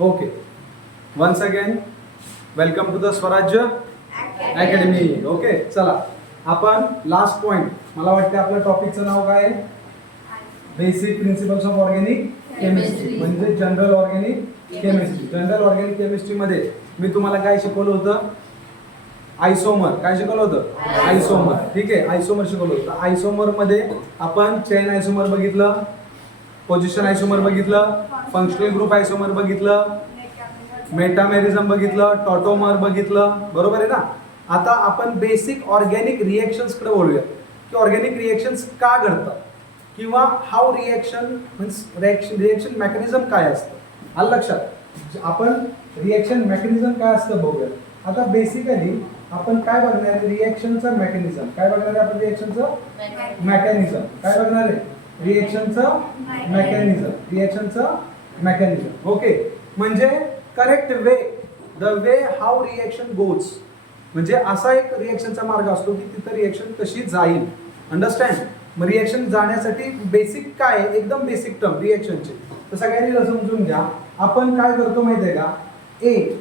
Okay once again welcome to the Swarajya academy okay चला. आपण last point मला वाटतं आपल्या टॉपिकचं नाव काय आहे? Basic principles of organic chemistry. म्हणजे general organic chemistry general organic केमिस्ट्रीमध्ये मी तुम्हाला काय शिकवलं होतं? आयसोमर काय शिकवलं होतं? आयसोमर ठीक आहे आयसोमर शिकवलं होतं. आयसोमरमध्ये आपण चेन आयसोमर बघितलं. पोझिशन आयसोमर बघितलं. फंक्शनल ग्रुप आयसोमर बघितलं. मेटामेरिझम बघितलं. टॉटोमर बघितलं. बरोबर आहे ना? आता आपण बेसिक ऑर्गॅनिक रिएक्शन्सकडे बोलूया की ऑर्गॅनिक रिएक्शन्स का घडतात? किंवा how reaction means reaction reaction mechanism काय असतं? आलं लक्षात? आपण रिएक्शन मेकॅनिझम काय असतं बघूया आता बेसिकली आपण काय बघणार आहे? रिएक्शनचं मेकॅनिझम काय बघणार आहे आपण रिएक्शनचं मेकॅनिझम काय बघणार आहे? रिएक्शनचं मेकॅनिझम रिएक्शनचं मेकॅनिझम ओके म्हणजे correct way the way how reaction goes म्हणजे असा एक रिएक्शनचा मार्ग असतो की तिथं रिएक्शन कशी जाईल. अंडरस्टँड मग रिएक्शन जाण्यासाठी बेसिक काय? आहे? एकदम बेसिक टर्म रिएक्शनचे तर सगळ्यांनी समजून घ्या. आपण काय करतो माहिती आहे का? ए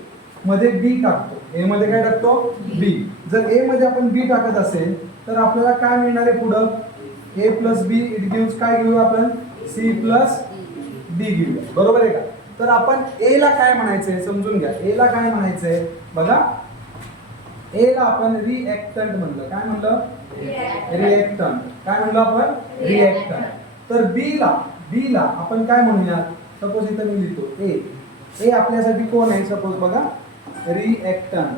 मध्ये बी टाकतो. ए मध्ये काय टाकतो? बी जर ए मध्ये आपण बी टाकत असेल तर आपल्याला काय मिळणार आहे पुढं? A plus B it gives काय घेऊ आपण? सी प्लस डी घेऊया बरोबर आहे का? तर आपण ए ला काय म्हणायचंय? समजून घ्या. ए ला काय म्हणायचंय? बघा. ए ला आपण रिएक्टंट म्हणलं. काय म्हणलं? रिएक्टंट काय म्हणलं आपण? रिएक्टंट तर बी ला बी ला आपण काय म्हणूया सपोज इथं मी लिहितो. ए ए आपल्यासाठी कोण आहे? सपोज बघा. रिएक्टंट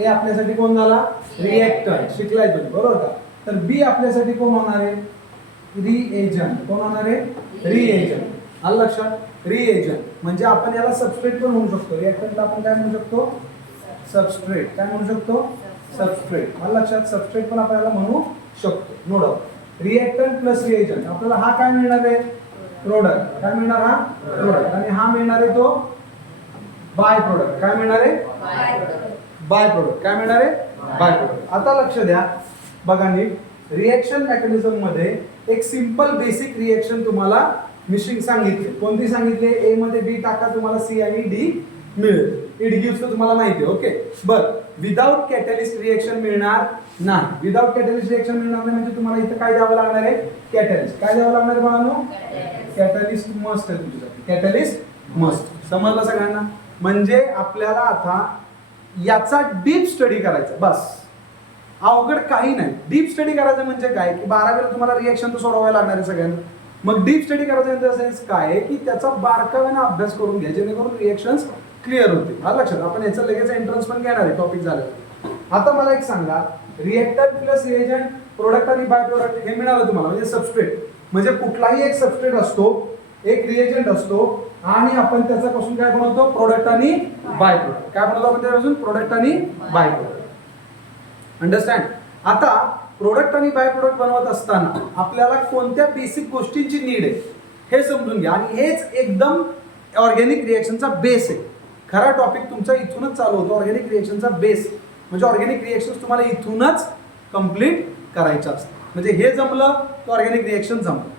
ए आपल्यासाठी कोण झाला? रिएक्टंट शिकलाय तुम्ही. बरोबर का? तर बी आपल्यासाठी कोण होणार आहे? रिएजंट कोण होणार आहे? रिएजंट आलं लक्षात? रिएजंट म्हणजे आपण याला सबस्ट्रेट पण म्हणू शकतो. रिएक्टंटला आपण काय म्हणू शकतो? सबस्ट्रेट काय म्हणू शकतो? सबस्ट्रेट मला लक्षात? सबस्ट्रेट पण आपण याला म्हणू शकतो. No doubt reactant plus reagent आपल्याला हा काय मिळणार आहे? प्रोडक्ट काय मिळणार हा? प्रोडक्ट आणि हा मिळणार आहे तो? बाय प्रोडक्ट काय मिळणार आहे? बाय प्रोडक्ट काय मिळणार आहे? बाय प्रोडक्ट आता लक्ष द्या. बघा नीट. रिएक्शन मेकॅनिझममध्ये एक सिंपल बेसिक रिएक्शन तुम्हाला मिशिंग सांगितली. कोणती सांगितली? ए मध्ये बी टाका तुम्हाला सी आणि डी मिळेल. इट गिव्स तुम्हाला माहिती आहे ओके बर. विदाउट कॅटलिस्ट रिएक्शन मिळणार नाही. विदाउट कॅटलिस्ट रिएक्शन मिळणार नाही म्हणजे तुम्हाला इथं काय द्यावं लागणार आहे? कॅटलिस्ट काय द्यावं लागणार आहे बाळांनो? कॅटलिस्ट मस्ट आहे तुमच्यासाठी. कॅटलिस्ट मस्ट समजलं सगळ्यांना? म्हणजे आपल्याला आता याचा डीप स्टडी करायचा. बस. अवघड काही नाही. डीप स्टडी करायचं म्हणजे काय? की बारावीला तुम्हाला रिएक्शन तर सोडवायला लागणार आहे सगळ्यांना. मग डीप स्टडी करायचं म्हणजे सेन्स काय? आहे की त्याचा बारकाव्याने अभ्यास करून घ्या जेणेकरून रिएक्शन्स क्लिअर होते हा लक्षात आपण याचं लगेच एंट्रन्स पण घेणार आहे टॉपिक झालं आता मला एक सांगा. रिएक्टर प्लस रिएजंट प्रोडक्ट आणि बाय प्रोडक्ट हे मिळालं तुम्हाला म्हणजे सबस्ट्रेट म्हणजे कुठलाही एक सबस्ट्रेट असतो एक रिएजंट असतो आणि आपण त्याचा पासून काय बनवतो? प्रोडक्ट आणि बाय प्रोडक्ट काय बनवतो आपण त्यापासून प्रोडक्ट आणि बाय प्रोडक्ट अंडरस्टँड आता प्रोडक्ट आणि बाय प्रोडक्ट बनवत असताना आपल्याला कोणत्या बेसिक गोष्टींची नीड आहे हे समजून घ्या. आणि हेच एकदम ऑर्गॅनिक रिएक्शनचा बेस आहे. खरा टॉपिक तुमचा इथूनच चालू होतो. ऑर्गॅनिक रिॲक्शनचा बेस म्हणजे ऑर्गॅनिक रिएक्शन तुम्हाला इथूनच कंप्लीट करायचं असतं. म्हणजे हे जमलं की ऑर्गॅनिक रिएक्शन जमलं.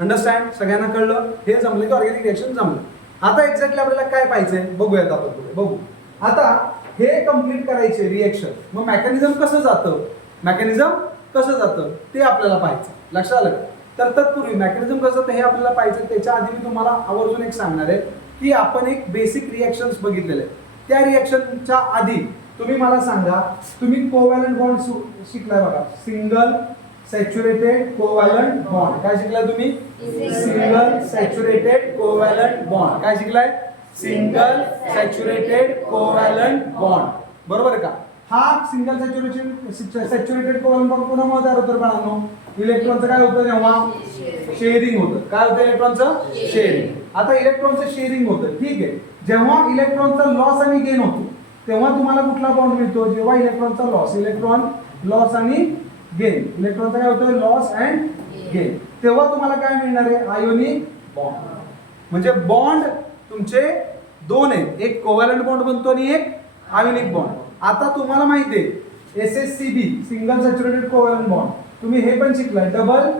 अंडरस्टँड सगळ्यांना कळलं? हे जमलं की ऑर्गॅनिक रिएक्शन जमलं. आता एक्झॅक्टली आपल्याला काय पाहिजे बघूयात आपण पुढे. बघू. आता हे कंप्लीट करायचे रिएक्शन मग मेकॅनिझम कसं जातं? मेकॅनिझम कसं जातं? ते आपल्याला पाहायचं. लक्षात आलं का? तर तत्पूर्वी मेकॅनिझम कसं जातं हे आपल्याला पाहिजे त्याच्या आधी मी तुम्हाला आवर्जून एक सांगणार आहे की आपण एक बेसिक रिएक्शन्स बघितलेले आहेत. त्या रिएक्शनच्या आधी तुम्ही मला सांगा तुम्ही कोवॅलंट बॉन्ड शिकलाय बघा. सिंगल सॅच्युरेटेड कोवॅलंट बॉन्ड काय शिकलाय तुम्ही? सिंगल सॅच्युरेटेड कोवॅलंट बॉन्ड काय शिकलाय? सिंगल सॅच्युरेटेड कोव्हॅलंट बॉन्ड बरोबर आहे का? हा single saturation saturated covalent bond पुन्हा तयार होतो बाळांनो? इलेक्ट्रॉनचं काय होतं तेव्हा? शेअरिंग होतं. काय होतं इलेक्ट्रॉनचं शेअरिंग आता इलेक्ट्रॉनचं शेअरिंग होतं. ठीक आहे. जेव्हा इलेक्ट्रॉनचा लॉस आणि गेन होतो तेव्हा तुम्हाला कुठला बॉन्ड मिळतो? जेव्हा इलेक्ट्रॉनचा लॉस इलेक्ट्रॉन लॉस आणि गेन इलेक्ट्रॉनचा काय होतं? लॉस अँड गेन तेव्हा तुम्हाला काय मिळणार आहे? आयोनिक बॉन्ड म्हणजे बॉन्ड तुमचे दोन आहेत. एक कोव्हॅलंट बॉन्ड बनतो आणि एक आयोनिक बॉन्ड आता तुम्हाला माहिती आहे S S C B single saturated covalent bond तुम्ही हे पण शिकलाय. Double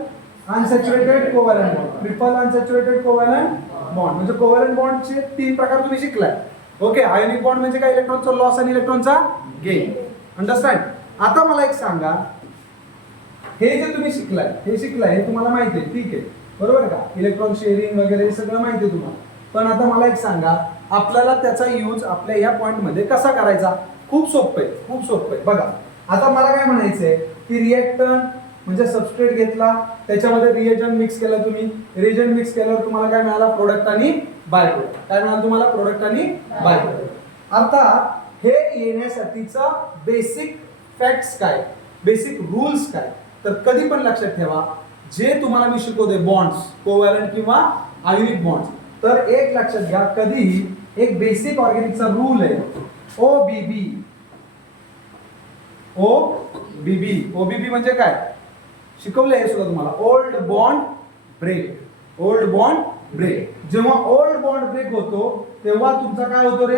unsaturated covalent bond triple unsaturated covalent bond म्हणजे कोव्हॅलंट बॉन्डचे तीन प्रकार तुम्ही शिकलाय. ओके आयोनिक बॉन्ड म्हणजे काय? इलेक्ट्रॉनचा लॉस आणि इलेक्ट्रॉनचा गेन अंडरस्टँड आता मला एक सांगा. हे जे तुम्ही शिकलाय हे शिकलाय हे तुम्हाला माहिती आहे. ठीक आहे. बरोबर का? इलेक्ट्रॉन शेअरिंग वगैरे हे सगळं माहिती आहे तुम्हाला. पण आता मला एक सांगा आपल्याला त्याचा यूज आपल्या या पॉईंटमध्ये कसा करायचा? खूप सोपं आहे खूप सोपं आहे. बघा आता मला काय म्हणायचंय की रिएक्टन म्हणजे सबस्ट्रेट घेतला त्याच्यामध्ये रिएजन मिक्स केलं तुम्ही. रिएजन मिक्स केल्यावर तुम्हाला काय मिळाला? प्रोडक्ट आणि बाय प्रोडक्ट काय मिळालं तुम्हाला? प्रोडक्ट आणि बाय प्रोडक्ट आता हे येण्यासाठीचा बेसिक फॅक्ट्स काय? बेसिक रूल्स काय? तर कधी पण लक्षात ठेवा जे तुम्हाला मी शिकवते बॉन्ड्स कोवॅलंट किंवा आयुनिक बॉन्ड्स तर एक लक्षात घ्या कधीही एक बेसिक ऑर्गॅनिकचा रूल आहे. O B B O B B O B बी म्हणजे काय? शिकवले हे सुद्धा तुम्हाला. Old bond break old bond break जेव्हा ओल्ड बॉन्ड ब्रेक होतो तेव्हा तुमचा काय होतो रे?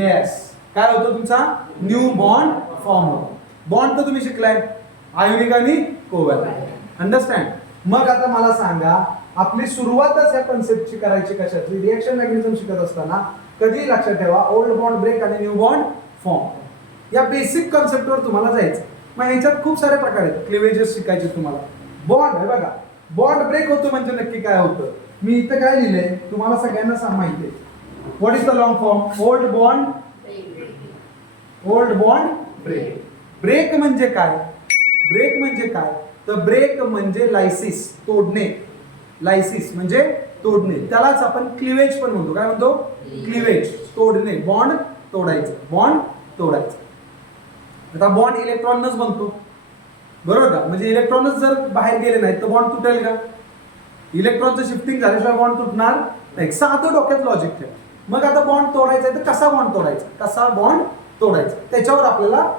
येस काय होतो तुमचा? न्यू बॉन्ड फॉर्म होतो. बॉन्ड तर तुम्ही शिकलाय. आयुनिक आणि कोवॅल अंडरस्टँड मग आता मला सांगा आपली सुरुवातच या कन्सेप्टची करायची कशाची रिएक्शन मेकॅनिझम शिकत असताना कधी लक्षात ठेवा ओल्ड बॉन्ड ब्रेक आणि न्यू बॉन्ड फॉर्म या बेसिक कन्सेप्टवर तुम्हाला जायचं मग ह्याच्यात खूप सारे प्रकार आहेत. क्लिवेजेस शिकायचे तुम्हाला. बॉन्ड आहे बघा. बॉन्ड ब्रेक होतो म्हणजे नक्की काय होतं? मी इथं काय लिहिलंय? तुम्हाला सगळ्यांना सांग माहिती आहे. What is the long form old bond old bond break break म्हणजे काय? ब्रेक म्हणजे काय? तर ब्रेक म्हणजे लायसिस तोडणे. लायसिस म्हणजे तोडणे. त्यालाच आपण क्लिवेज पण म्हणतो. काय म्हणतो? क्लिवेज तोडणे. बॉन्ड तोडायचं. बॉन्ड तोडायचं. आता बॉन्ड इलेक्ट्रॉनच बनतो. बरोबर का? म्हणजे इलेक्ट्रॉनच जर बाहेर गेले नाहीत तर बॉन्ड तुटेल का? इलेक्ट्रॉनचं शिफ्टिंग झाल्याशिवाय बॉन्ड तुटणार नाही. साधं डोक्यात लॉजिक ठेव. मग आता बॉन्ड तोडायचा आहे तर कसा बॉन्ड तोडायचा? कसा बॉन्ड तोडायचा? त्याच्यावर आपल्याला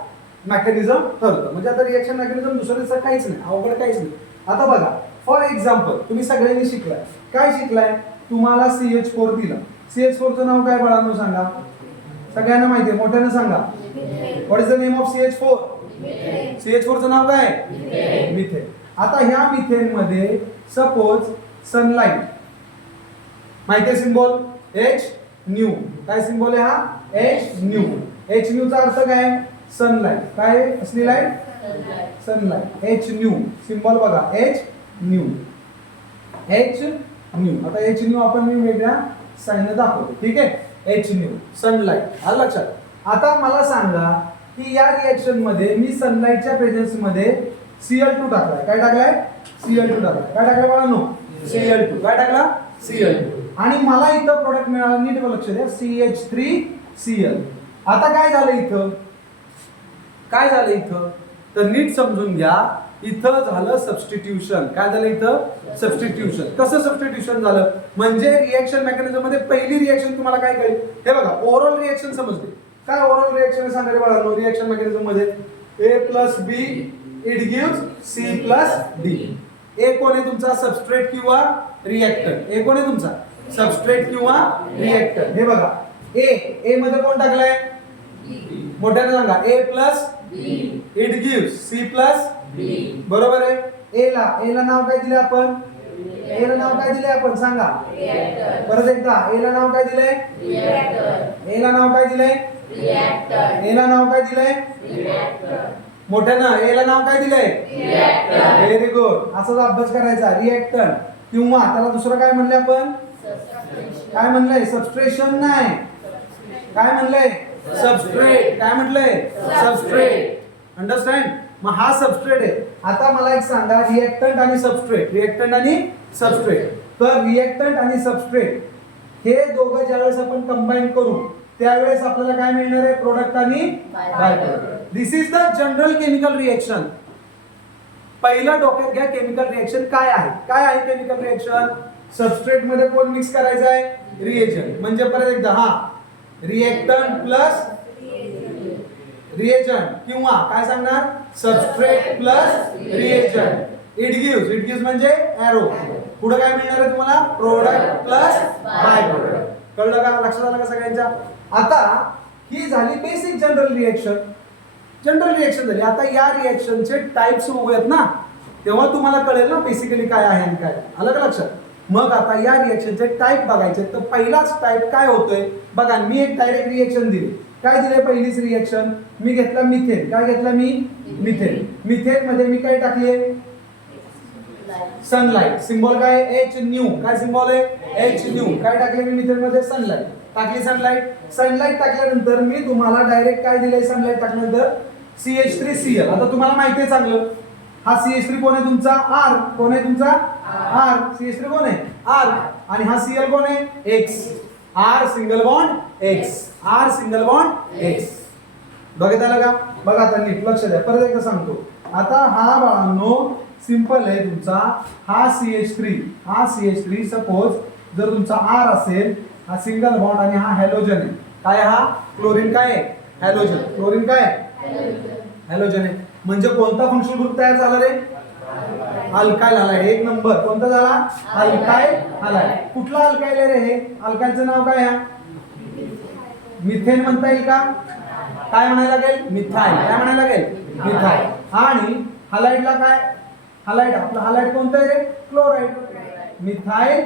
मॅकॅनिझम ठरतं. म्हणजे आता रिएक्शन मॅकॅनिझम दुसऱ्याचं काहीच नाही. अवघड काहीच नाही. आता बघा. फॉर एक्झाम्पल तुम्ही सगळ्यांनी शिकलाय. काय शिकलाय? तुम्हाला सी एच फोर दिला. सी एच फोरचं नाव काय बाळांनो सांगा? सगळ्यांना माहिती आहे मोठ्यानं सांगा. What is the name of C H four C H फोरचं नाव काय? मिथेन. आता ह्या मिथेन मध्ये सपोज सनलाइट माहिती आहे सिम्बॉल एच न्यू काय सिम्बॉल आहे हा? एच न्यू एच न्यू चा अर्थ काय? सनलाइट काय? असली light sunlight H nu symbol बघा. एच न्यू एच न्यू आता एच न्यू आपण मी वेगळ्या साईन दाखवतो. ठीक आहे? एच न्यू सनलाईट आलं लक्षात? आता मला सांगा की या रिएक्शनमध्ये मी सनलाइटच्या प्रेझेन्समध्ये सीएल टू टाकलाय. काय टाकलाय? सीएल टू टाकलाय. काय टाकलाय मला? नो सीएल टू काय टाकला? सीएल टू आणि मला इथं प्रोडक्ट मिळालं. नीट लक्ष द्या. सी एच थ्री सीएल आता काय झालं इथं? काय झालं इथं? तर नीट समजून घ्या. इथं झालं सबस्टिट्यूशन काय झालं इथं? सबस्टिट्यूशन कसं सबस्टिट्यूशन झालं? म्हणजे रिएक्शन मेकॅनिझममध्ये पहिली रिएक्शन तुम्हाला काय कळेल? हे बघा ओव्हरऑल रिएक्शन समजते. काय ओव्हरऑल रिएक्शन सांगा रे बाळा reaction मेकॅनिझममध्ये. A plus B it give C plus D A कोण आहे तुमचा? सबस्ट्रेट किंवा रिएक्टर ए कोण आहे तुमचा? सबस्ट्रेट किंवा रिएक्टर हे बघा. ए ए मध्ये कोण टाकलाय? मोठ्याने सांगा. A plus it give C plus बरोबर आहे? ए ला ए ला नाव काय दिले आपण? ए ला नाव काय दिले आपण? सांगा. परत एकदा ए ला नाव काय दिलंय? ए ला नाव काय दिलंय? ए ला नाव काय दिलंय? मोठ्यानं ए ला नाव काय दिलंय? व्हेरी गुड असाच अभ्यास करायचा. रिएक्टर किंवा त्याला दुसरं काय म्हणले आपण? काय म्हणलंय? सबस्ट्रेशन नाही. काय म्हणलंय? सबस्ट्रेट काय म्हटलंय? सबस्ट्रेट अंडरस्टँड मग हा सबस्ट्रेट आहे. आता मला एक सांगा रिएक्टंट आणि सबस्ट्रेट रिएक्टंट आणि सबस्ट्रेट तर रिएक्टंट आणि सबस्ट्रेट हे दोघं ज्यावेळेस आपण कंबाईन करू त्यावेळेस आपल्याला काय मिळणार आहे? प्रोडक्ट आणि by product this is the general chemical reaction पहिलं डोक्यात घ्या केमिकल रिएक्शन काय आहे? काय आहे केमिकल रिएक्शन सबस्ट्रेटमध्ये कोण मिक्स करायचं आहे? रिएजंट म्हणजे परत एकदा हा. रिएक्टंट प्लस रिएजंट किंवा काय सांगणार? Substrate plus reagent it gives it gives म्हणजे एरो पुढे काय मिळणार आहे तुम्हाला? प्रोडक्ट प्लस बाय प्रोडक्ट कळलं का? लक्षात आलं का सगळ्यांच्या? आता ही झाली basic general reaction general reaction झाली. आता या रिएक्शनचे टाइप्स बघूयात ना. तेव्हा तुम्हाला कळेल ना बेसिकली काय आहे आणि काय. आलं का लक्षात? मग आता या रिएक्शनचे टाईप बघायचे. तर पहिलाच टाईप काय होतोय? बघा मी एक डायरेक्ट रिएक्शन दिली. काय दिले पहिलीच रिएक्शन मी घेतला मिथेन काय घेतला मी? मिथेन मिथेन मध्ये मी काय टाकले सनलाईट सिम्बॉल काय? एच न्यू काय सिम्बॉल आहे? एच न्यू काय टाकले मी मिथेन मध्ये? सनलाइट टाकली सनलाईट सनलाईट टाकल्यानंतर मी तुम्हाला डायरेक्ट काय दिलंय सनलाईट टाकल्यानंतर? C H three C L आता तुम्हाला माहिती आहे चांगलं. हा सी एच थ्री कोण आहे तुमचा? आर कोण आहे तुमचा? आर सी एच थ्री कोण आहे? आर आणि हा सी एल कोण आहे? X R single bond X R single bond X बघत आलं का? बघा आता नीट लक्ष द्या. परत एकदा सांगतो. आता हा बाळांनो सिंपल आहे तुमचा. हा सी एच थ्री हा सी एच थ्री सपोज जर तुमचा आर असेल हा सिंगल बॉन्ड आणि हा हॅलोजन आहे. काय हा? क्लोरीन काय आहे? हॅलोजन क्लोरीन काय आहे? हॅलोजन आहे. म्हणजे कोणता फंक्शन ग्रुप तयार झाला रे? अल्कायल आलाय एक नंबर कोणता झाला? अल्कायल आलाय कुठला अल्कायल आहे रे हे? अल्कायलचं नाव काय आहे? मिथेन म्हणता येईल का? काय म्हणायला लागेल? मिथाईल काय म्हणायला लागेल? मिथाईल आणि हलाईडला काय? हलाईड आपलं हलाईड कोणतं आहे? क्लोराईड मिथाईल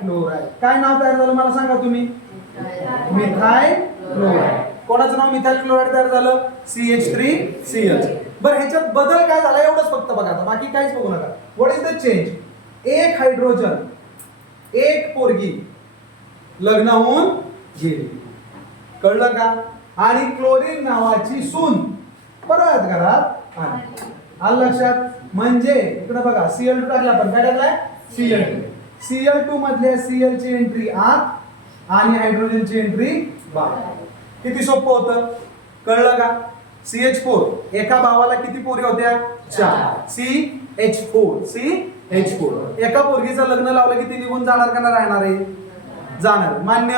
क्लोराईड काय नाव तयार झालं मला सांगा तुम्ही? मिथाईल क्लोराईड कोणाचं नाव मिथाईल क्लोराईड तयार झालं? C H three C H बरं ह्याच्यात बदल काय झाला? एवढंच फक्त बघा आता. बाकी काहीच बघू नका. व्हॉट इज द चेंज एक हायड्रोजन एक पोरगी लग्न होऊन गेली. कळलं का? आणि क्लोरीन नावाची सून. परत घरात? आली आलं लक्षात? म्हणजे इकडे बघा सीएल टू टाकला आपण. काय टाकलाय? C L two C L two मधल्या सीएल ची एंट्री आत आणि हायड्रोजनची एंट्री बाहेर. किती सोपं होतं? कळलं का? सी एच फोर एका भावाला किती पोरी होत्या? चार. C H four C H four एका पोरगीचं लग्न लावलं की ती निघून जाणार का राहणार आहे? जाणार. मान्य?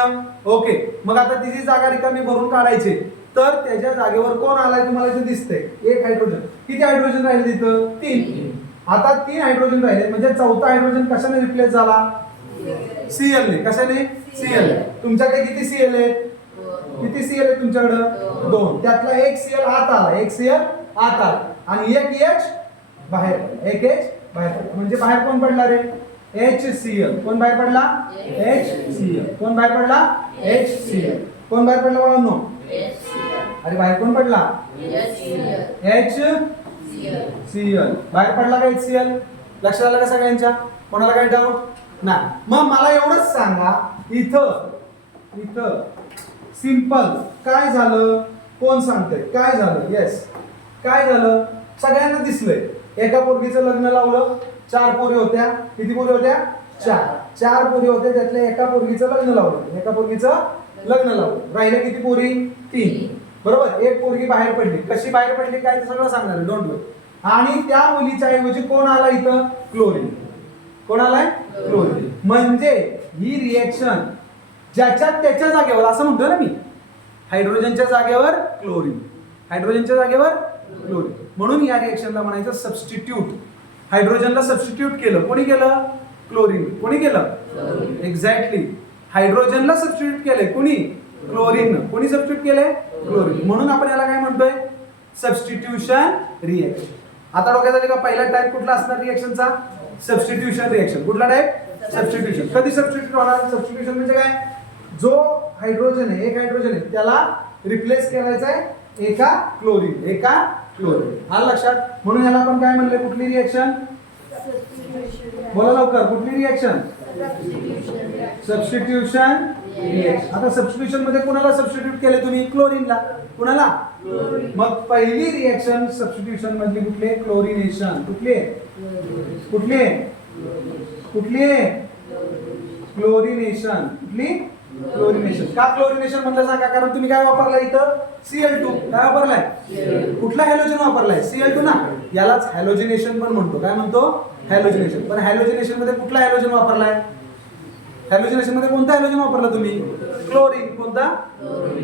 ओके मग आता तिची जागा रिकामी भरून काढायची. तर त्याच्या जागेवर कोण आलाय तुम्हाला इथे दिसतंय? एक हायड्रोजन किती हायड्रोजन राहिले तिथं तीन. आता तीन हायड्रोजन राहिले म्हणजे चौथा हायड्रोजन कशाने रिप्लेस झाला? सीएल ने कशाने? सीएल तुमच्याकडे किती सीएल आहे किती सीएल आहे तुमच्याकडं? दोन. त्यातला एक सीएल आत आला. एक सीएल आत आला. आणि एक एच बाहेर. एक एच बाहेर. म्हणजे बाहेर कोण पडला रे? एच सीएल कोण बाहेर पडला? एच सीएल कोण बाहेर पडला? एच सीएल कोण बाहेर पडला बाळांनो? अरे बाहेर कोण पडला? एच सीएल बाहेर पडला का एच सीएल लक्षात आलं का सगळ्यांच्या? कोणाला काही डाऊट नाही. मग मला एवढंच सांगा इथं इथं सिंपल काय झालं? कोण सांगतंय? काय झालं? येस काय झालं? सगळ्यांना दिसलंय. एका पोरगीचं लग्न लावलं. चार पोरी होत्या. किती पोरी होत्या? चार. चार पोरी होत्या त्यातल्या एका पोरगीचं लग्न लावलं. एका पोरगीचं लग्न लावलं. राहिले किती पोरी? तीन. बरोबर? एक पोरगी बाहेर पडली. कशी बाहेर पडली काय ते सगळं सांगणार डोंट वे आणि त्या मुलीच्या ऐवजी कोण आला इथं? क्लोरीन कोण आलाय? क्लोरीन म्हणजे ही रिएक्शन ज्याच्या त्याच्या जागेवर असं म्हणतो ना मी हायड्रोजनच्या जागेवर क्लोरीन हायड्रोजनच्या जागेवर क्लोरीन म्हणून या रिएक्शनला म्हणायचं सबस्टिट्यूट हायड्रोजनला सबस्टिट्यूट केलं. कोणी केलं? क्लोरीन. कोणी केलं? एक्झॅक्टली हायड्रोजनला सबस्टिट्यूट केलंय. कोणी? क्लोरीन. कोणी सबस्टिट्यूट केलंय? क्लोरीन. म्हणून आपण याला काय म्हणतोय? सबस्टिट्यूशन रिएक्शन आता डोक्यात आले का? पहिला टाईप कुठला असणार रिएक्शनचा सबस्टिट्यूशन रिएक्शन कुठला टाईप सबस्टिट्यूशन कधी सबस्टिट्यूट होणार? सबस्टिट्यूशन म्हणजे काय? जो हायड्रोजन आहे एक हायड्रोजन आहे त्याला रिप्लेस करायचा आहे एका क्लोरीन एका क्लोरीन आलं लक्षात? म्हणून याला आपण काय म्हणले? कुठली रिएक्शन बोला लवकर. कुठली रिएक्शन सबस्टिट्यूशन आता सबस्टिट्यूशनमध्ये कुणाला सबस्टिट्यूट केले तुम्ही? क्लोरीनला कुणाला? मग पहिली रिएक्शन सबस्टिट्यूशन मधली कुठली? आहे? क्लोरिनेशन कुठली कुठली कुठली आहे? क्लोरिनेशन कुठली? क्लोरिनेशन का क्लोरिनेशन म्हणलं सांगा? कारण तुम्ही काय वापरलाय इथं? सीएल टू काय वापरलाय? कुठला हॅलोजन वापरलाय? सीएल टू ना? यालाच हॅलोजिनेशन पण म्हणतो. काय म्हणतो? हॅलोजिनेशन पण हॅलोजिनेशनमध्ये कुठला हॅलोजन वापरलाय? हॅलोजिनेशनमध्ये कोणता हॅलोजन वापरला तुम्ही? क्लोरीन कोणता?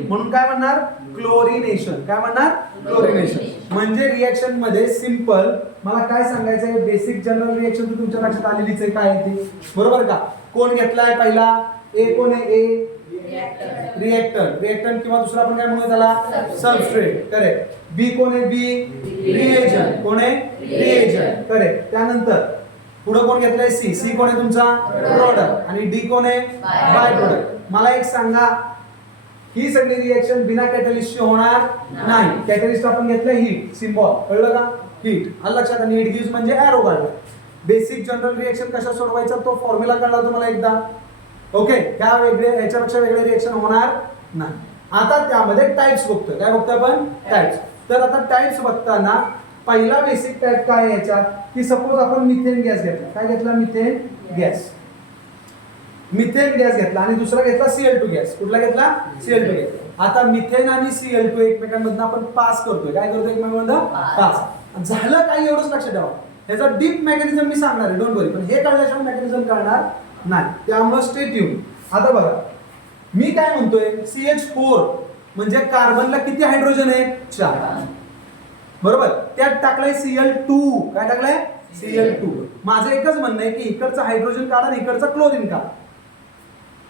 म्हणून काय म्हणणार? क्लोरिनेशन काय म्हणणार? क्लोरिनेशन म्हणजे रिएक्शनमध्ये सिंपल मला काय सांगायचं बेसिक जनरल रिएक्शन तुमच्या लक्षात आलेलीच आहे. काय ती? बरोबर का? कोण घेतलाय पहिला? ए कोण आहे? ए? रिएक्टर रिएक्टर किंवा दुसरा आपण काय म्हणू त्याला? सबस्ट्रेट करेक्ट बी कोण आहे? बी रिएजंट कोण आहे? रिएजंट करेक्ट त्यानंतर पुढे कोण घेतलंय? सी सी कोण आहे तुमचा? प्रोडक्ट आणि डी कोण आहे? बाय प्रोडक्ट मला एक सांगा ही सगळी रिएक्शन बिना कॅटलिस्टची होणार नाही. कॅटलिस्ट आपण घेतलं हीट सिम्बॉल कळलं का? हीट आलं लक्षात आणि हीट गिव्स म्हणजे ॲरो काढलं बेसिक जनरल रिएक्शन कशा सोडवायचा? तो फॉर्म्युला कळला तुम्हाला एकदा. ओके ह्या वेगळे ह्याच्यापेक्षा वेगळे रिएक्शन होणार नाही. आता त्यामध्ये टाइप्स बघतोय. काय बघतोय आपण? टाइप्स तर आता टाइप्स बघताना पहिला बेसिक टाइप काय आहे याच्यात? की सपोज आपण मिथेन गॅस घेतला. काय घेतला? मिथेन गॅस मिथेन गॅस घेतला आणि दुसरा घेतला सीएल टू गॅस कुठला घेतला? सीएल टू गॅस आता मिथेन आणि सीएल टू एकमेकांमधून आपण पास करतोय. काय करतोय एकमेकांमधून? पास झालं काय एवढंच लक्षात ठेवा. ह्याचा डीप मेकॅनिझम मी सांगणार आहे. डोंट वरी पण हे कळल्याशिवाय मेकॅनिझम कळणार नाही त्यामुळे स्टेट येऊन. आता बघा मी काय म्हणतोय? सी एच फोर म्हणजे कार्बनला किती हायड्रोजन आहे? चार. बरोबर? त्यात टाकलंय सीएल टू काय टाकलंय? सीएल टू माझं एकच म्हणणं आहे की इकडचं हायड्रोजन काढा आणि इकडचं क्लोरीन काढा.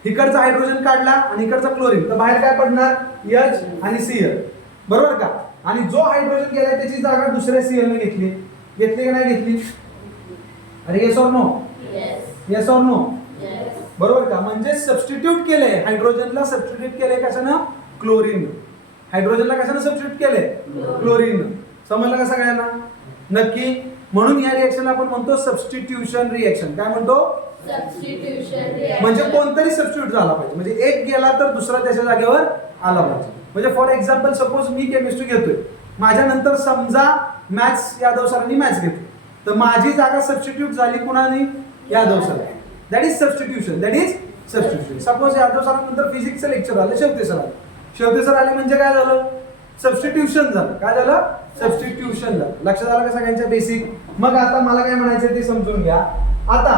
इकडचा हायड्रोजन काढला आणि इकडचा क्लोरीन तर बाहेर काय पडणार? एच आणि सीएल बरोबर का? आणि जो हायड्रोजन गेलाय त्याची जागा दुसऱ्या सीएल ने घेतली. घेतली का नाही घेतली? अरे येस और नो येस और नो बरोबर का? म्हणजे सबस्टिट्यूट केलंय हायड्रोजनला सबस्टिट्यूट केलंय कशानं? क्लोरीन हायड्रोजनला कशानं सबस्टिट्यूट केलंय क्लोरीन समजलं का सगळ्यांना? नक्की? म्हणून या रिएक्शन आपण म्हणतो सबस्टिट्यूशन रिएक्शन काय म्हणतो? म्हणजे कोणतरी सबस्टिट्यूट झाला पाहिजे. म्हणजे एक गेला तर दुसरा त्याच्या जागेवर आला पाहिजे. म्हणजे फॉर एक्झाम्पल सपोज मी केमिस्ट्री घेतोय. माझ्या नंतर समजा मॅथ्स यादव सरांनी मॅथ्स घेतली. तर माझी जागा सबस्टिट्यूट झाली कुणाने? Yadav sir that is substitution that is substitution suppose Yadav सरांनंतर फिजिक्सचं लेक्चर आलं शेवते सर आले. शेवते सर आले म्हणजे काय झालं? सबस्टिट्यूशन झालं. काय झालं? सबस्टिट्यूशन झालं. लक्षात आलं का सगळ्यांच्या बेसिक मग आता मला काय म्हणायचं ते समजून घ्या. आता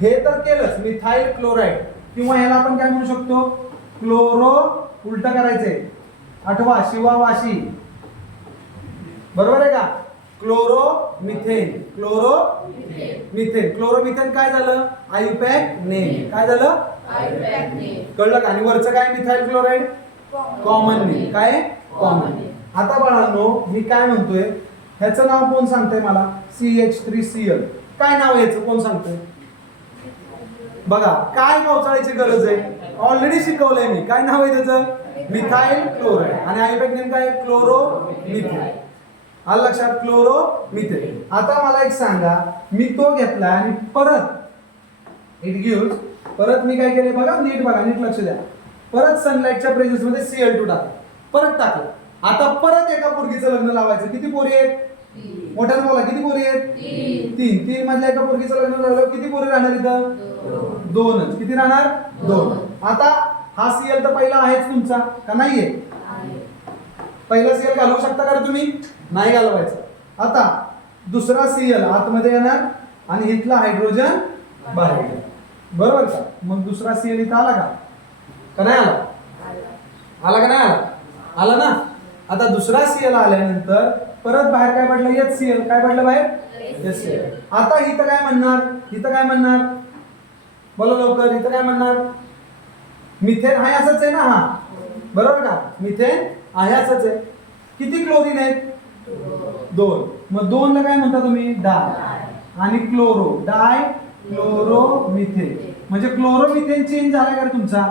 हे तर केलंच. मिथाईल क्लोराईड किंवा ह्याला आपण काय म्हणू शकतो? क्लोरो उलट करायचंय. आठवा शिवा वाशी बरोबर आहे का? Chloro methane chloro methane chloromethane काय झालं? IUPAC name. काय झालं? कळलं का? आणि वरचं काय? Methyl chloride? Common name. काय? कॉमन आता बाळांनो मी काय म्हणतोय? ह्याचं नाव कोण सांगतंय मला? C H three C L. काय नाव याचं? कोण सांगतंय? बघा काय पावसाळ्याची गरज आहे? ऑलरेडी शिकवलंय मी. काय नाव आहे त्याचं? Methyl chloride. आणि आयुर्वेद नेम काय? क्लोरो मिथेन आलं लक्षात? क्लोरो मिथेन आता मला एक सांगा. मी तो घेतला आणि परत इट गिव्ह परत मी काय केले बघा नीट बघा नीट लक्ष द्या. परत सनलाईटच्या प्रेझेन्समध्ये सीएल टू टाकला. परत टाकलं. आता परत एका पोरगीचं लग्न लावायचं. किती पोरी आहेत? मोठ्यानं बोला किती पोरी आहेत? तीन. तीन. मधल्या एका पोरगीचं लग्न झालं किती पोरी राहणार इथं? दोनच. किती राहणार? दोन. आता हा सीएल तर पहिला आहेच तुमचा का नाहीये? पहिला सीएल घालवू शकता का तुम्ही? नाही घालवायचं. आता दुसरा सीएल आतमध्ये येणार आणि इथला हायड्रोजन बाहेर. बरोबर का? मग दुसरा सीएल इथं आला का? का नाही आला? आला का नाही आला? आला ना? आता दुसरा सीएल आल्यानंतर परत बाहेर काय पडलं? एच सीएल काय पडलं बाहेर? एच सीएल आता इथं काय म्हणणार? इथं काय म्हणणार? बोला लवकर इथं काय म्हणणार? मिथेन आहे असंच आहे ना हा? बरोबर का? मिथेन आहे असंच आहे. किती क्लोरीन आहेत? दोन. मग दोनला काय म्हणता तुम्ही? डाय. आणि क्लोरो डाय क्लोरोमिथेन. म्हणजे क्लोरोमिथेन चेंज झाला का तुमचा?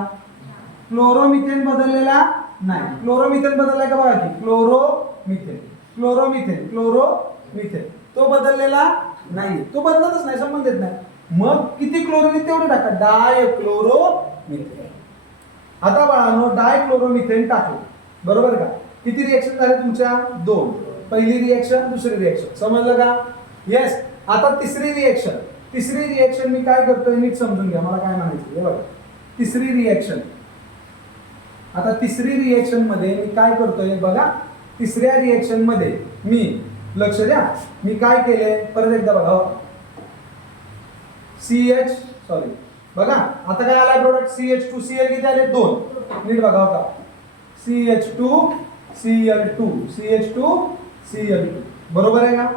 क्लोरोमिथेन बदललेला नाही. क्लोरोमिथेन बदललाय का बघा की? क्लोरोमिथेन. क्लोरोमिथेन. क्लोरोमिथेन. तो बदललेला नाही. तो बदलतच नाही संबंधित नाही. मग किती क्लोरीन तेवढं टाका. डाय क्लोरोमिथेन आता बाळांनो डाय क्लोरोमिथेन टाकलं. बरोबर का? किती रिएक्शन झाले तुमच्या? दोन. पहिली रिएक्शन दुसरी रिएक्शन समजलं का? येस आता तिसरी रिएक्शन तिसरी रिएक्शन मी काय करतोय नीट समजून घ्या मला काय म्हणायचं हे बघा. तिसरी रिॲक्शन आता तिसरी रिएक्शनमध्ये मी काय करतोय? बघा तिसऱ्या रिएक्शनमध्ये मी लक्ष द्या मी काय केले परत एकदा बघा सी एच सॉरी बघा आता काय आलाय product C H two C L किती आले? दोन. नीट बघा होता C H two C L two C H two C L two बरोबर आहे का?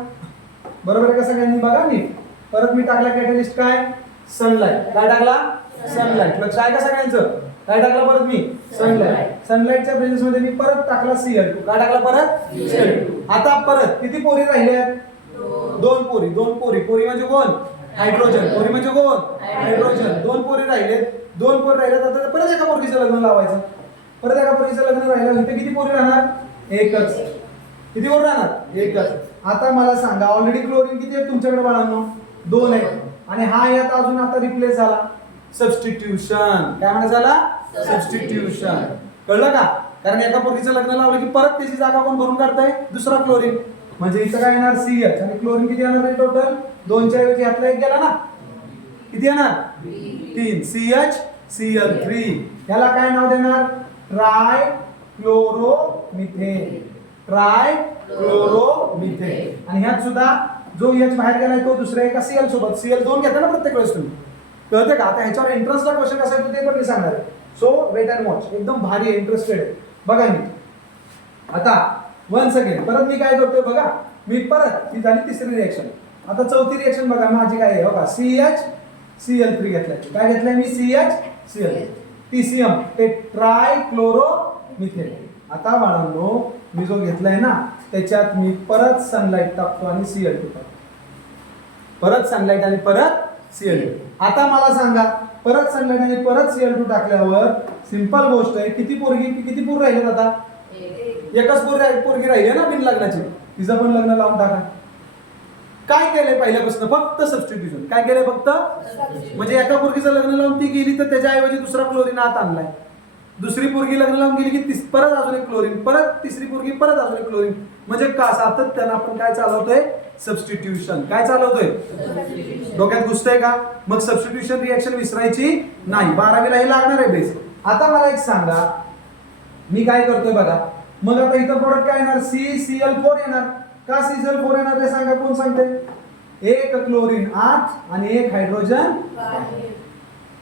बरोबर आहे का सगळ्यांनी? बघा नीट. परत मी टाकला कॅटलिस्ट काय? सनलाइट काय टाकला? सनलाइट लक्ष आहे का सगळ्यांचं काय टाकलं परत मी? सनलाइट सनलाइटच्या प्रेझेन्समध्ये मी परत टाकला सीएल टू काय टाकला परत? सीएल आता परत किती पोरी राहिल्या? दोन पोरी. दोन पोरी. पोरी म्हणजे कोण? हायड्रोजन पोरी म्हणजे कोण? हायड्रोजन दोन पोरी राहिले दोन पोरी राहिले तर परत एका पोरगीचं लग्न लावायचं. परत एका पोरीचं लग्न राहिलं इथे किती पोरी राहणार? एकच. किती पोरी राहणार? एकच. आता मला सांगा ऑलरेडी क्लोरीन किती आहे तुमच्याकडे बाळांनो? दोन आहेत. आणि हा यात अजून आता रिप्लेस झाला. सबस्टिट्यूशन काय म्हणा झाला सबस्टिट्यूशन कळलं का? कारण एका पोरीचं लग्न लावलं की परत त्याची जागा कोण भरून काढताय? दुसरा क्लोरीन म्हणजे इथं काय येणार? सी एच आणि क्लोरीन किती येणार आहे टोटल दोनच्या ऐवजी ह्यातला एक गेला ना? किती येणार? तीन. C H C L three याला काय नाव देणार? Tri chloro methane tri chloro methane आणि ह्यात सुद्धा जो एच बाहेर गेलाय तो दुसऱ्या एका सीएल सोबत सीएल दोन घेता ना प्रत्येक वेळेस तुम्ही. कळतं का? आता ह्याच्यावर एंट्रन्सला क्वेश्चन असेल तर ते पण मी सांगणार सो वेट अँड वॉच एकदम भारी इंटरेस्टेड आहे. बघा मी. आता वन्स अगेन परत मी काय करतोय बघा? मी परत ती झाली तिसरी रिएक्शन आता चौथी रिएक्शन बघा माझी काय आहे? बघा C H C L three घेतलाय. काय घेतलंय मी? C H C L T C M ते ट्राय क्लोरो मिथेन आता बाळांनो मी जो घेतलाय ना त्याच्यात मी परत सनलाईट टाकतो आणि सी एल टू टाकतो परत सनलाईट आणि परत सीएल टू आता मला सांगा परत सनलाईट आणि परत सीएल टू टाकल्यावर सिंपल गोष्ट आहे किती पोरगी किती पोर राहिले आता? एकच पोरगी राहिली- पोरगी राहिली ना बिन लग्नाची. तिचं पण लग्न लावून टाका. काय केलंय पहिल्यापासून? फक्त सबस्टिट्यूशन काय केलंय फक्त? म्हणजे एका पोरगीचं लग्न लावून ती गेली तर त्याच्याऐवजी दुसरा क्लोरीन आत आणलाय. दुसरी पोरगी लग्न लावून गेली की तीस परत अजून एक क्लोरीन परत तिसरी पोरगी परत अजून एक क्लोरीन म्हणजे का सातत्यानं आपण काय चालवतोय? सबस्टिट्यूशन काय चालवतोय? डोक्यात घुसतंय का? मग सबस्टिट्यूशन रिएक्शन विसरायची नाही. बारावीला हे लागणार आहे बेस आता मला एक सांगा. मी काय करतोय बघा. मग आता इथं प्रोडक्ट काय येणार? सी सी एल फोर येणार. का सी सी एल फोर येणार ते सांगा कोण सांगते एक क्लोरीन आठ आणि एक हायड्रोजन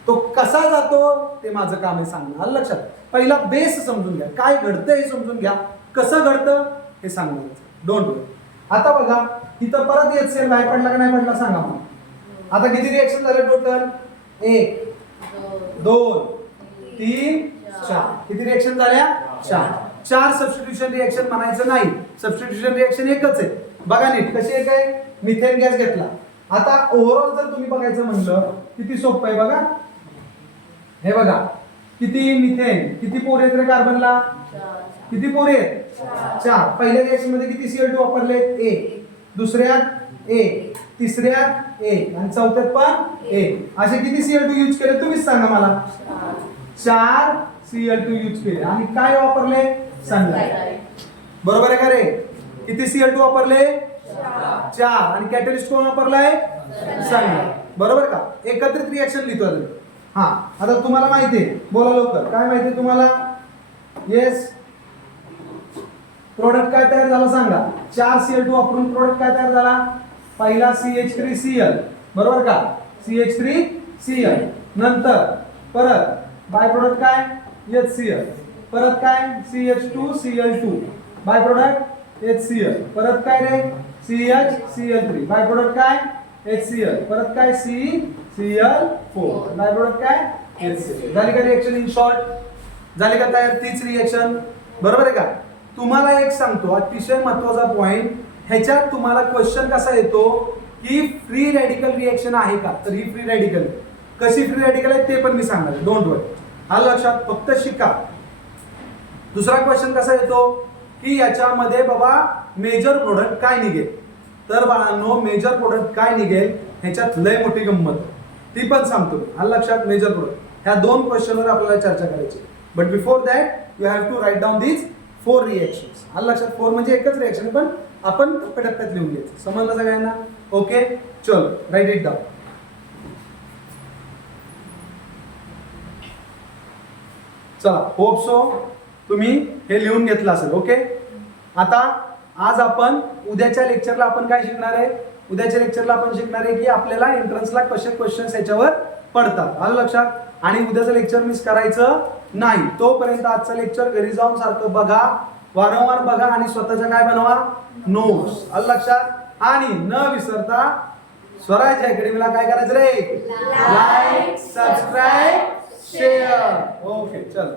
तो कसा जातो ते माझं काम आहे सांगणार लक्षात? पहिला बेस समजून घ्या. काय घडतं हे समजून घ्या. कसं घडतं हे सांगणार डोंट वरी आता बघा तिथं परत येत सेल बाहेर पडला का नाही पडला सांगा मला. आता किती रिएक्शन झाले टोटल एक दोन तीन चार. किती रिएक्शन झाल्या? चार. चार सबस्टिट्यूशन रिएक्शन म्हणायचं नाही. सबस्टिट्यूशन रिएक्शन एकच आहे. बघा नीट कशी एक आहे? मिथेन गॅस घेतला. आता ओव्हरऑल जर तुम्ही बघायचं म्हणलं किती सोपं आहे बघा? हे बघा किती मिथेन किती पोर आहेत रे कार्बनला किती पोर आहेत? चार. पहिल्या रिएक्शनमध्ये किती सीएल टू वापरले? ए दुसऱ्यात ए तिसऱ्यात ए आणि चौथ्यात पण ए असे किती सीएल टू यूज केले? तुम्हीच सांगा मला. चार सीएल टू यूज केले. आणि काय वापरले? सांगा बरोबर आहे का रे? किती सीएल टू वापरले? चार. आणि कॅटलिस्ट कोण वापरलाय? सनलाइट बरोबर का? एकत्रित रिएक्शन लिहितो हा आता तुम्हाला माहिती आहे. बोला लवकर. काय माहिती आहे तुम्हाला? येस प्रोडक्ट काय तयार झाला सांगा. चार सीएल टू वापरून प्रोडक्ट काय तयार झाला? पहिला C H three C L बरोबर का? C H three C L नंतर परत बाय प्रोडक्ट काय? एच सी एल परत काय? C H two C L two by product H C L परत काय रे? C H C L three by product काय? एच सी एल परत काय? C C L four by product काय झाली का रिएक्शन इन शॉर्ट झाली का तयार? तीच रिएक्शन बरोबर आहे का? तुम्हाला एक सांगतो अतिशय महत्त्वाचा पॉइंट ह्याच्यात तुम्हाला क्वेश्चन कसा येतो? की फ्री रॅडिकल रिएक्शन आहे का? तर ही फ्री रॅडिकल कशी फ्री रॅडिकल आहे ते पण मी सांगणार डोंट वरी आलं लक्षात? फक्त शिका. दुसरा क्वेश्चन कसा येतो? की याच्यामध्ये बाबा मेजर प्रोडक्ट काय निघेल? तर बाळांनो मेजर प्रोडक्ट काय निघेल? ह्याच्यात लय मोठी गंमत. ती पण सांगतो. हा लक्षात मेजर प्रोडक्ट ह्या दोन क्वेश्चनवर आपल्याला चर्चा करायची. But before that you have to write down these four reaction हा लक्षात फोर म्हणजे एकच रिएक्शन पण आपण टप्प्याटप्प्यात लिहून घ्यायचं. समजलं सगळ्यांना? ओके चल राईट इट डाऊन चला होप सो तुम्ही हे लिहून घेतलं असेल ओके आता आज आपण उद्याच्या लेक्चरला आपण काय शिकणार आहे? उद्याच्या लेक्चरला आपण शिकणार आहे की आपल्याला एंट्रन्सला कसे क्वेश्चन्स याच्यावर पडतात. आलं लक्षात? आणि उद्याचं लेक्चर मिस करायचं नाही. तोपर्यंत आजचं लेक्चर घरी जाऊन सारखं बघा. वारंवार बघा आणि स्वतःच्या काय बनवा? नोट्स आलं लक्षात? आणि न विसरता स्वराज अकॅडमीला काय करायचं रे? लाईक सबस्क्राईब शेअर ओके चल.